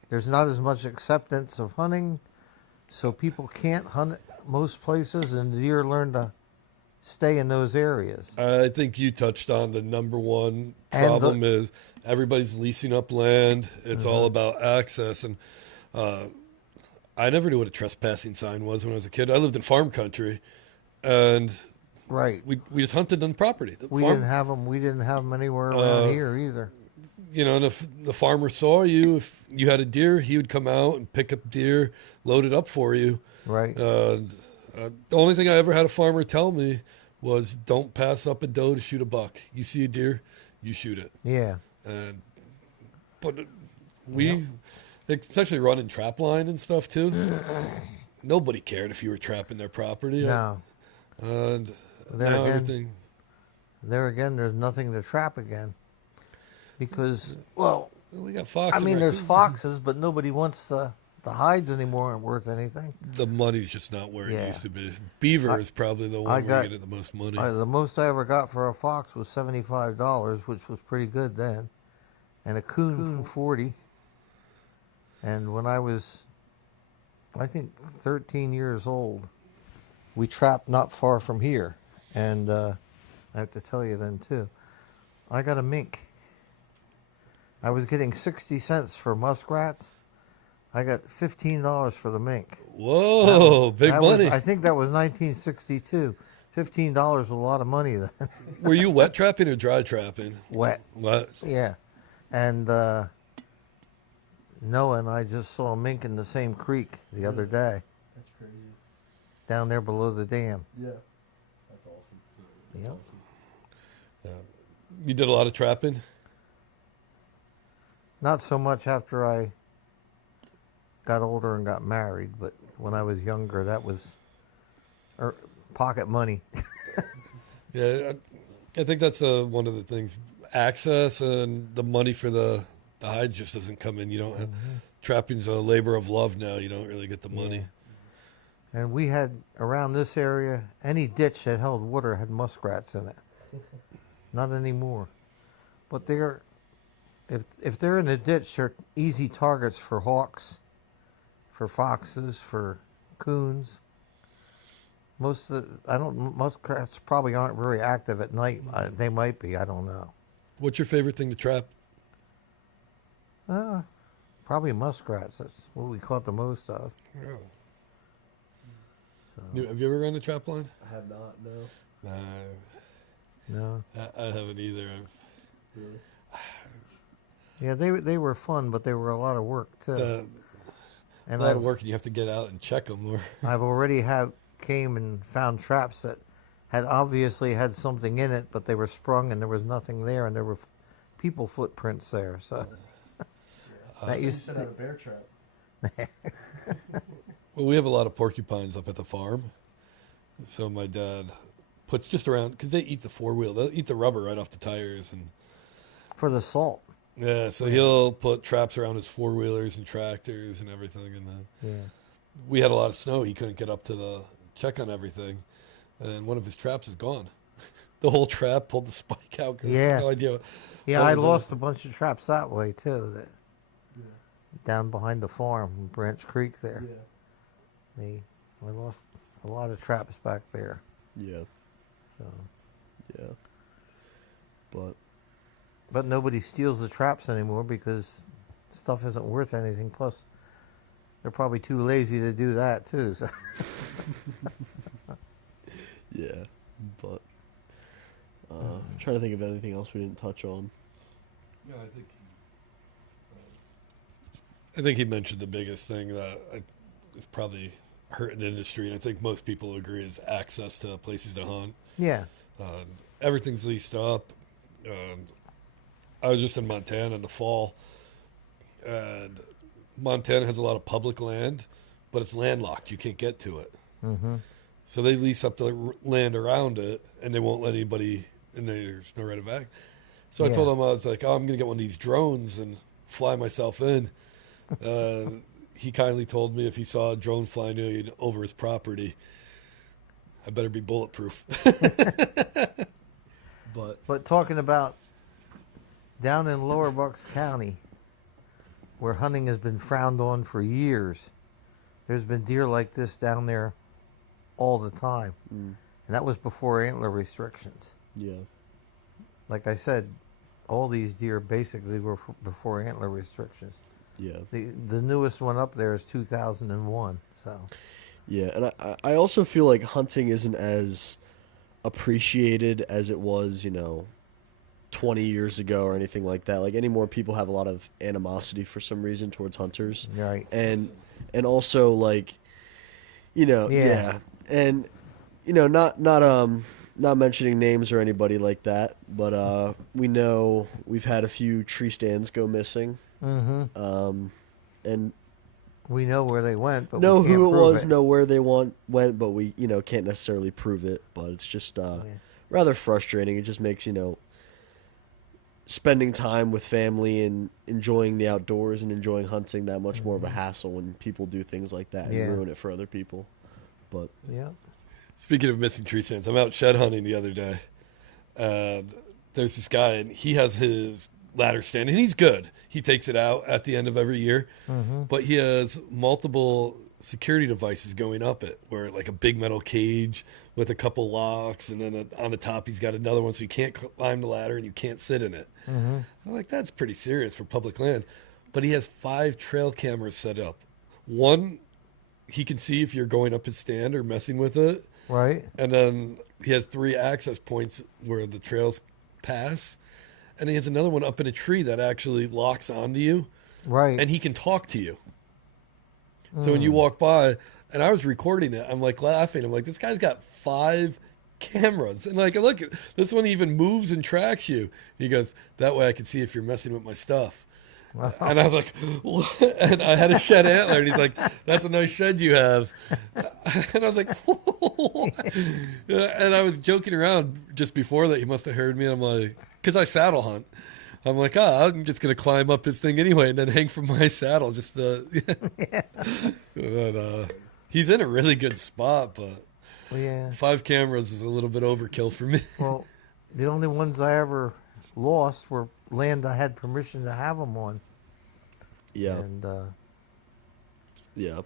There's not as much acceptance of hunting, so people can't hunt most places, and deer learn to stay in those areas. I think you touched on the number one And problem is everybody's leasing up land. It's all about access, and I never knew what a trespassing sign was when I was a kid. I lived in farm country, and Right. we just hunted on property. The We farm- didn't have them. We didn't have them anywhere around here either. You know, and if the farmer saw you, if you had a deer, he would come out and pick up deer, load it up for you. Right. The only thing I ever had a farmer tell me was, "Don't pass up a doe to shoot a buck. You see a deer, you shoot it." Yeah. And but we, especially running trap line and stuff too. Nobody cared if you were trapping their property. No. And There now again- everything. There again, there's nothing to trap again, because well, We got foxes. I mean, there's foxes, but nobody wants the hides anymore. Aren't worth anything. The money's just not where it Yeah. used to be. Beaver is probably the one where got- you get the most money. The most I ever got for a fox was $75, which was pretty good then, and a coon 40. And when I was, I think, 13 years old, we trapped not far from here, and I have to tell you then too, I got a mink. I was getting 60 cents for muskrats. I got $15 for the mink. Whoa, big That was- money. I think that was 1962. $15 was a lot of money then. Were you wet trapping or dry trapping? Wet. Wet. Yeah. And Noah and I just saw a mink in the same creek the other day That's crazy. down there below the dam. Yeah. That's awesome. Yep. You did a lot of trapping? Not so much after I got older and got married, but when I was younger, that was pocket money. Yeah, I think that's one of the things. Access and the money for the hide just doesn't come in. You don't have, trapping's a labor of love now. You don't really get the money. And we had, around this area, any ditch that held water had muskrats in it. Not anymore. But if they're in the ditch, they're easy targets for hawks, for foxes, for coons. Muskrats probably aren't very active at night. They might be, I don't know. What's your favorite thing to trap? Probably muskrats. That's what we caught the most of. Newt, have you ever run a trap line? I have not, no. No. I haven't either. Really? Yeah, they were fun, but they were a lot of work too. A And lot of work, and you have to get out and check them. Or I've already came and found traps that had obviously had something in it, but they were sprung and there was nothing there, and there were people footprints there. So that used to. have a bear trap. well, we have a lot of porcupines up at the farm, so my dad puts just around because they eat the four-wheel. They'll eat the rubber right off the tires, and For the salt. yeah, so he'll put traps around his four-wheelers and tractors and everything. And Yeah. we had a lot of snow. He couldn't get up to the check on everything, and one of his traps is gone. The whole trap pulled the spike out. Yeah. No idea. Yeah, what I was in lost it. a bunch of traps that way too. Down behind the farm, in Branch Creek there. I lost a lot of traps back there. Yeah. So. Yeah. But nobody steals the traps anymore because stuff isn't worth anything. Plus, they're probably too lazy to do that too. So. Yeah. But I'm trying to think of anything else we didn't touch on. Yeah, I think he mentioned the biggest thing that is probably hurting the industry, and I think most people agree is access to places to hunt. Yeah. everything's leased up. And I was just in Montana in the fall, and Montana has a lot of public land, but it's landlocked. You can't get to it. Mm-hmm. So they lease up the land around it, and they won't let anybody, and there's no right of act. So I Yeah. told him, I was like, oh, I'm going to get one of these drones and fly myself in. He kindly told me if he saw a drone flying in over his property, I better be bulletproof. But talking about down in Lower Bucks County, where hunting has been frowned on for years, there's been deer like this down there all the time. And that was before antler restrictions. Yeah. Like I said, all these deer basically were before antler restrictions. Yeah. The newest one up there is 2001. So Yeah, and I also feel like hunting isn't as appreciated as it was, 20 years ago or anything like that. Like anymore, people have a lot of animosity for some reason towards hunters. right. And also like, Yeah. and not mentioning names or anybody like that, but we know we've had a few tree stands go missing. Mm-hmm. And We know where they went, but know we can't who it prove was, know where they went, but we can't necessarily prove it. But it's just rather frustrating. It just makes spending time with family and enjoying the outdoors and enjoying hunting that much more of a hassle when people do things like that and Yeah. ruin it for other people. But Yeah. Speaking of missing tree stands, I'm out shed hunting the other day, and there's this guy, and he has his ladder stand, and he's good. He takes it out at the end of every year, but he has multiple security devices going up it, where like a big metal cage with a couple locks, and then on the top he's got another one, so you can't climb the ladder and you can't sit in it. I'm like, that's pretty serious for public land. But he has 5 trail cameras set up. One, he can see if you're going up his stand or messing with it. Right. And then he has 3 access points where the trails pass. And he has another one up in a tree that actually locks onto you. Right. And he can talk to you. So when you walk by, and I was recording it, I'm like laughing. I'm like, this guy's got 5 cameras. And like, look, this one even moves and tracks you. He goes, that way I can see if you're messing with my stuff. And I was like, what? And I had a shed antler, and he's like, that's a nice shed you have. And I was like, and I was joking around just before that. He must have heard me. And I'm like, because I saddle hunt. I'm like, I'm just going to climb up his thing anyway and then hang from my saddle. Just but, he's in a really good spot, but Yeah. 5 cameras is a little bit overkill for me. Well, the only ones I ever lost were land I had permission to have them on. yeah, And yeah.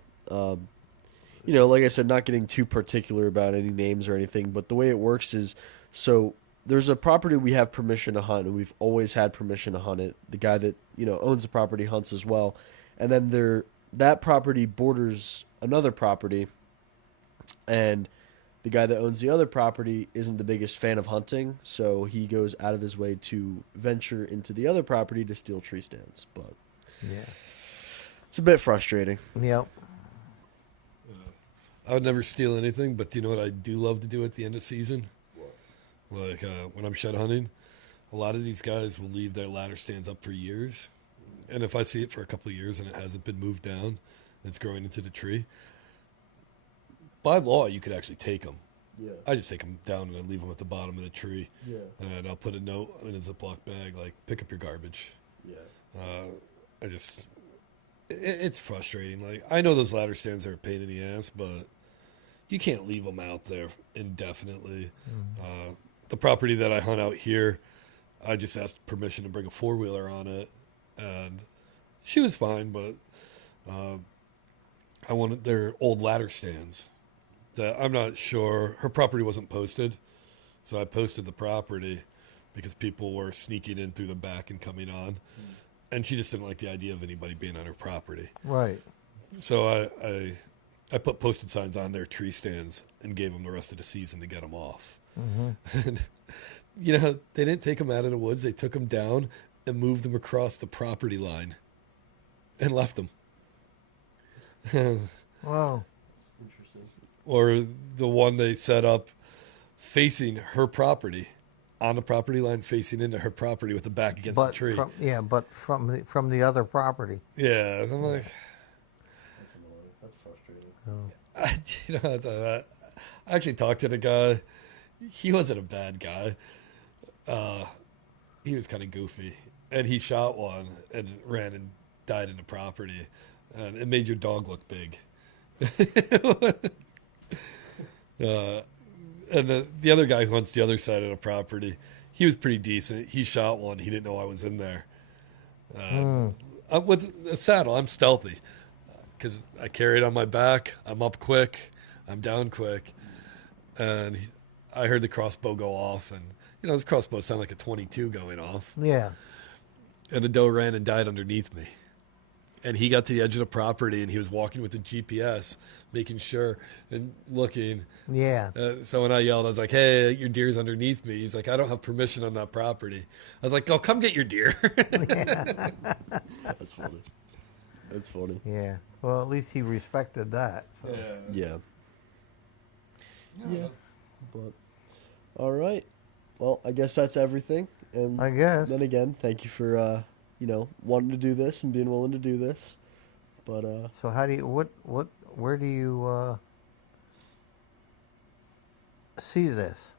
Like I said, not getting too particular about any names or anything, but the way it works is, so there's a property we have permission to hunt, and we've always had permission to hunt it. The guy that owns the property hunts as well, and then that property borders another property, and the guy that owns the other property isn't the biggest fan of hunting, so he goes out of his way to venture into the other property to steal tree stands. But yeah. it's a bit frustrating. Yep. I would never steal anything, but do you know what I do love to do at the end of season? Like when I'm shed hunting, a lot of these guys will leave their ladder stands up for years. And if I see it for a couple of years and it hasn't been moved down, and it's growing into the tree, by law, you could actually take them. Yeah. I just take them down and I leave them at the bottom of the tree. Yeah. And I'll put a note in a Ziploc bag, like, pick up your garbage. Yeah. It's frustrating. Like, I know those ladder stands are a pain in the ass, but you can't leave them out there indefinitely. The property that I hunt out here, I just asked permission to bring a 4-wheeler on it, and she was fine, but I wanted their old ladder stands that I'm not sure. Her property wasn't posted, so I posted the property because people were sneaking in through the back and coming on. And she just didn't like the idea of anybody being on her property. Right. So I put posted signs on their tree stands and gave them the rest of the season to get them off. And, they didn't take them out of the woods. They took them down and moved them across the property line and left them. Wow. Interesting. Or the one they set up facing her property. on the property line facing into her property with the back against the But tree. from the other property. Yeah, I'm like, That's annoying. That's frustrating. I actually talked to the guy. He wasn't a bad guy. He was kind of goofy, and he shot one and ran and died in the property, and it made your dog look big. And the other guy who hunts the other side of the property, he was pretty decent. He shot one. He didn't know I was in there. With a saddle, I'm stealthy because I carry it on my back. I'm up quick. I'm down quick. And I heard the crossbow go off. And, this crossbow sounded like a 22 going off. Yeah. And the doe ran and died underneath me. And he got to the edge of the property, and he was walking with the GPS, making sure and looking. Yeah. So when I yelled, I was like, "Hey, your deer's underneath me." He's like, "I don't have permission on that property." I was like, "Oh, come get your deer." That's funny. That's funny. Yeah. Well, at least he respected that. So. Yeah. Yeah. But all right. Well, I guess that's everything. And I guess. then again, thank you for wanting to do this and being willing to do this. But So how do you where do you see this?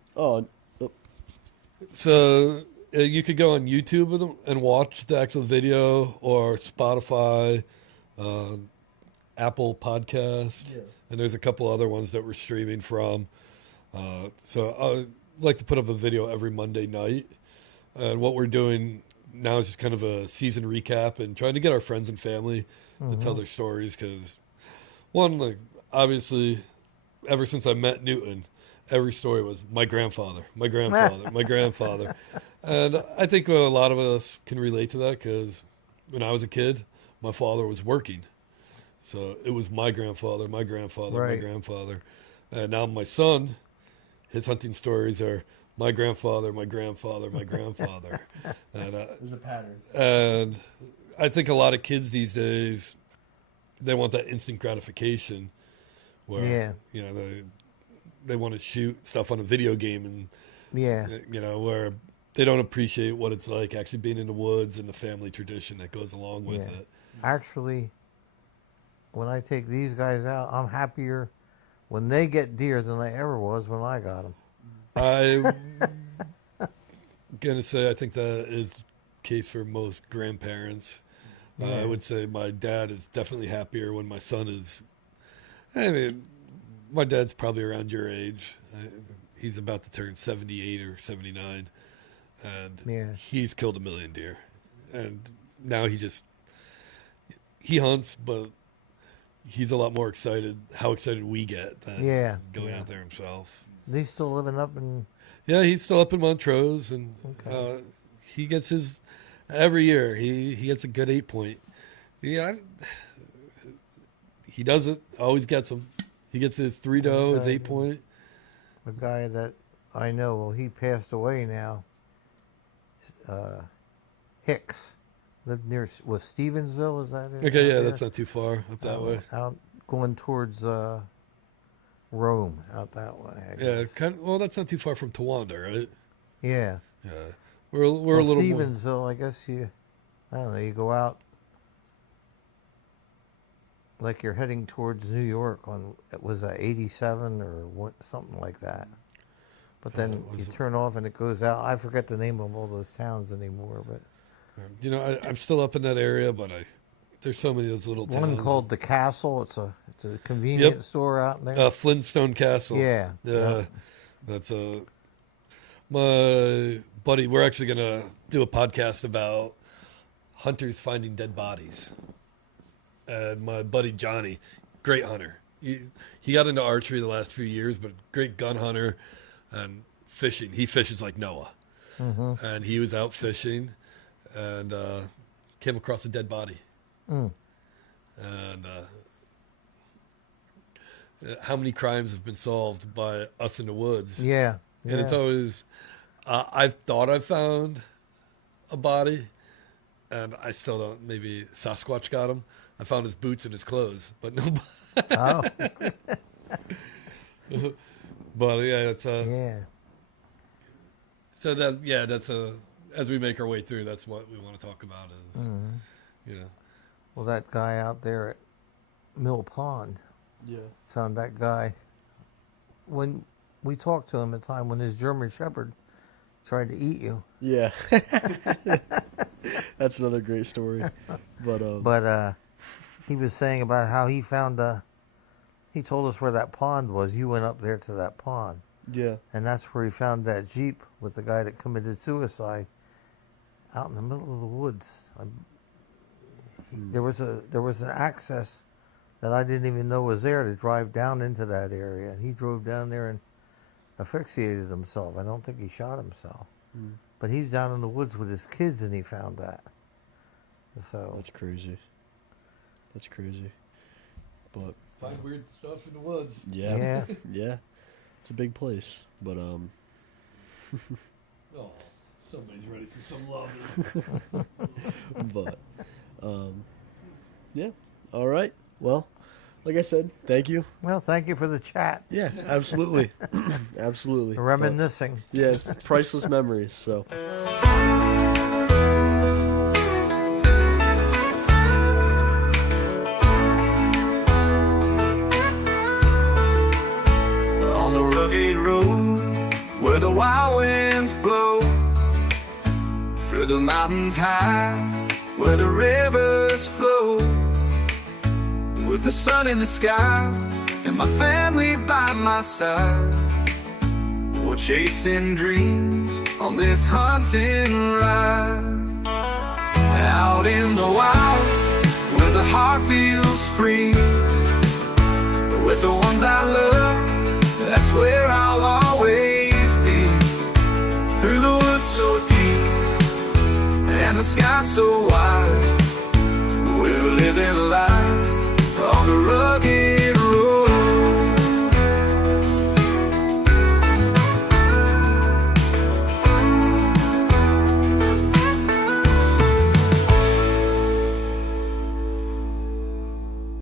So you could go on YouTube with them and watch the actual video, or Spotify, Apple Podcast, and there's a couple other ones that we're streaming from. So I like to put up a video every Monday night, and what we're doing now is just kind of a season recap and trying to get our friends and family to tell their stories. Because one, like, obviously, ever since I met Newton, every story was my grandfather, my grandfather, my grandfather. And I think a lot of us can relate to that, because when I was a kid, my father was working. So it was my grandfather, my grandfather, my Right. grandfather. And now my son, his hunting stories are my grandfather, my grandfather, my grandfather. And there's a pattern. and I think a lot of kids these days, they want that instant gratification, where they want to shoot stuff on a video game, and Yeah. where they don't appreciate what it's like actually being in the woods and the family tradition that goes along with Yeah. it. Actually, when I take these guys out, I'm happier when they get deer than I ever was when I got them. I'm gonna say I think that is the case for most grandparents. I would say my dad is definitely happier when my son is. I mean, my dad's probably around your age. He's about to turn 78 or 79, and he's killed 1 million deer. And now he hunts, but he's a lot more excited. How excited we get than going out there himself. He's still living up in. Yeah, he's still up in Montrose, and he gets his every year. He gets a good 8-point. Yeah, he does it. Always gets them. He gets his 3 doe, his 8-point. The guy that I know, well, he passed away now. Hicks lived near was Stevensville. Is that it? Okay, yeah, out that's there? not too far up that way. Out going towards Rome, out that way. I Yeah, guess. well, that's not too far from Towanda, right? Yeah. Yeah, we're a little more. Stevensville, I guess I don't know, you go out like you're heading towards New York on, it was 87 or something like that. But then you turn off and it goes out. I forget the name of all those towns anymore, but I'm still up in that area, but there's so many of those little towns. one called the Castle. It's a convenience store out there. Flintstone Castle. Yeah. That's my buddy. We're actually gonna do a podcast about hunters finding dead bodies. And my buddy Johnny, great hunter. He got into archery the last few years, but great gun hunter and fishing. He fishes like Noah. And he was out fishing and came across a dead body. And how many crimes have been solved by us in the woods? Yeah. And it's always, I've thought I found a body, and I still don't. Maybe Sasquatch got him. I found his boots and his clothes, but no. Oh. But yeah, it's Yeah. So that's as we make our way through, that's what we want to talk about is, you know. Well, that guy out there at Mill Pond Yeah. found that guy. When we talked to him at the time when his German Shepherd tried to eat you. Yeah. That's another great story. But he was saying about how he found he told us where that pond was. You went up there to that pond. yeah. And that's where he found that Jeep with the guy that committed suicide out in the middle of the woods. There was an access that I didn't even know was there to drive down into that area. And he drove down there and asphyxiated himself. I don't think he shot himself. But he's down in the woods with his kids and he found that. So That's crazy. That's crazy. But Find weird stuff in the woods. yeah. Yeah. Yeah. It's a big place. But Oh, somebody's ready for some love. but yeah. All right. Well, like I said, thank you. Well, thank you for the chat. Yeah, absolutely. Absolutely. Reminiscing. But, yeah, it's priceless memories. So On the rugged road where the wild winds blow, through the mountains high where the rivers flow, with the sun in the sky and my family by my side, we're chasing dreams on this hunting ride. Out in the wild where the heart feels free, with the ones I love, that's where I'll always be. Through the woods so deep and the sky so wide, we're living life on the rugged